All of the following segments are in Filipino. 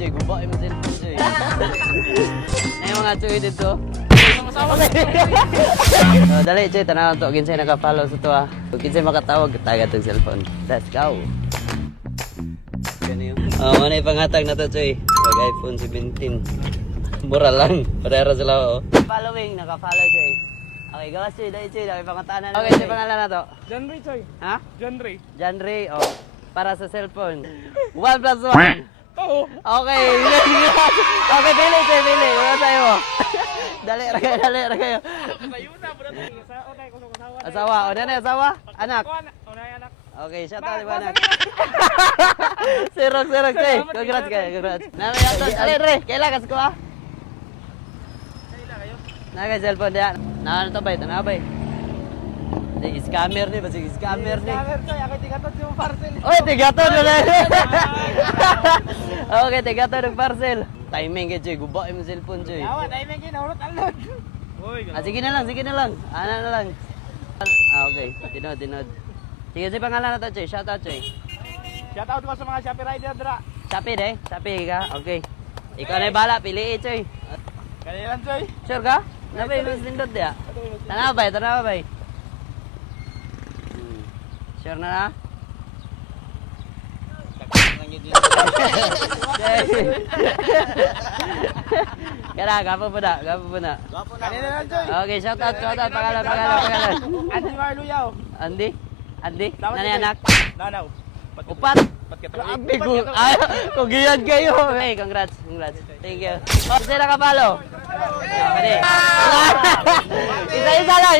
Joy. Guba yung cellphone, Joy. Na yung mga Joy dito. Dali, Joy. Tanaw to. Kinsay naka-follow sa to, ha. Kung kinsay makatawag, taga itong cellphone. Let's go. Ano yung panghatag na to, Joy? Mag-iPhone 17. Mura lang. Parera sila, oh. Following, naka-follow, Joy. Okay, gawas, Joy. Dahil, Joy. Dahil pangataan na. Okay, Joy, pangalan na to. John Ray, Choy. Ha? John Ray. John Ray, oh. Para sa cellphone. 1 plus 1. Oo. Okay. Okay, pili, Joy, pili. Ano tayo mo? Dali, ra kayo. Kayo na, bro. Okay, kung asawa. Asawa, o na asawa? Anak. Unay anak. Okay, shout out, diba anak? Sirok, Joy. Congrats kayo, congrats. Namay ato, dali, Re. Kailangan ko, ha? Nakay cellphone diyan. Ano to, bay? Tanaw, bay? Scammer ni, basig scammer ni. Scammer, Choy. Ako tigatot yung parcel. Oy, tigato na. Okay, tigato ng parcel. Timing kay Joy, guba yung cellphone, Joy. Yawa, timing kinahulot alod. Uy, Sige na lang. Ana na lang. Okay. Tinod. Sige, si pangalan na to, Joy. Shout out, Joy. shout out ko sa mga Shopee rider, dra. Shopee ka? Okay. Ikaw na yung bala, piliin, Joy. Kaya lang, Choy. Sure ka? Nabay, mas lindot diya. Tanaw ba? Sure na? Kaya, gapo po na. Kanina lang, Choy. Okay, shout out. Pangalan. Andy Marluyaw. Andy? Nanay anak? Nanaw. Upat? Grabe ko. Ay, kugiyan kayo. Hey, congrats. Thank you. Kasi nakapalo. Okay.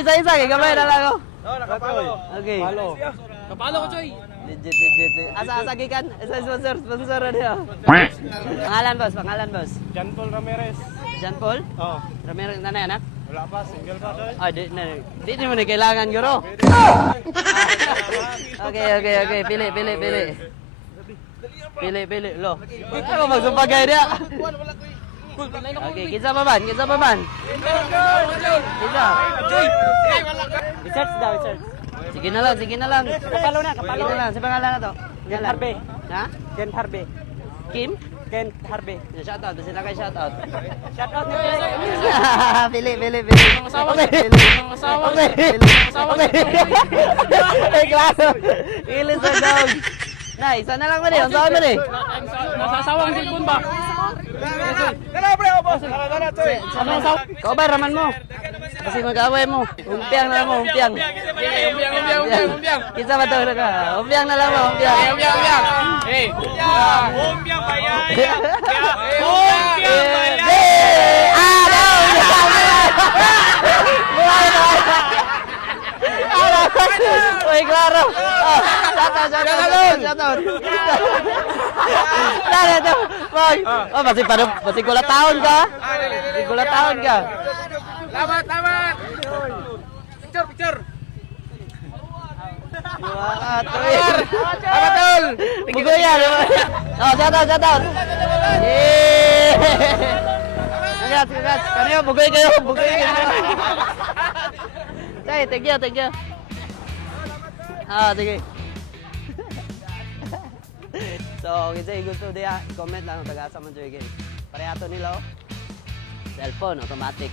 Isa-isa. Gamay na lang ako. No, nakapalo. Okay. Kapalo ko, Choy. Legit. Asa gikan? Isa sponsor niyo. Pangalan, boss. John Paul Ramirez. John Paul? Oh. Ramiro, nanay anak? Wala pa, single pa, Choy. Ah, di mo na kailangan guro. Okay. Pili. Lo. Ako magsumpagay niya. Okay, kinsa pa man? Kinsa? Research. Sige na lang. Kapalo na. Sa pangalan na to. Ken Harvey. Ha? Ken Harvey. Kim? Ken Harvey. Shout out. Sila kay shout out. Shout out niyo, Choy. Pili. Asawa. Ay, klaro. Ilis sa dog. Na, isa na lang man eh. Ang saan man eh. Nasasawa ang cellphone ba? Dala, pre, boss. Dala, Choy. Kau ba, raman mo. Kasi mag-away mo. Umpiang na lang mo, umpiang. Umpiang. Kinsa ba ito? Umpiang na lang mo, umpiang. Hey. Umpiang bayan. Ah, no! Uy, klaro. Shout out. Lala ito. Oh, masih kulataon ka. Kulataon ka. Lamat. Picture. Tol. Bugoyan. Oh, shout out. Yeah. Congrats. Kanyo, bugoy kayo. Say, thank you. Ah, sige. So, kasi gusto diya, i-comment lang taga sa Manjoy Game. Parehato nila, oh. Cellphone, automatic.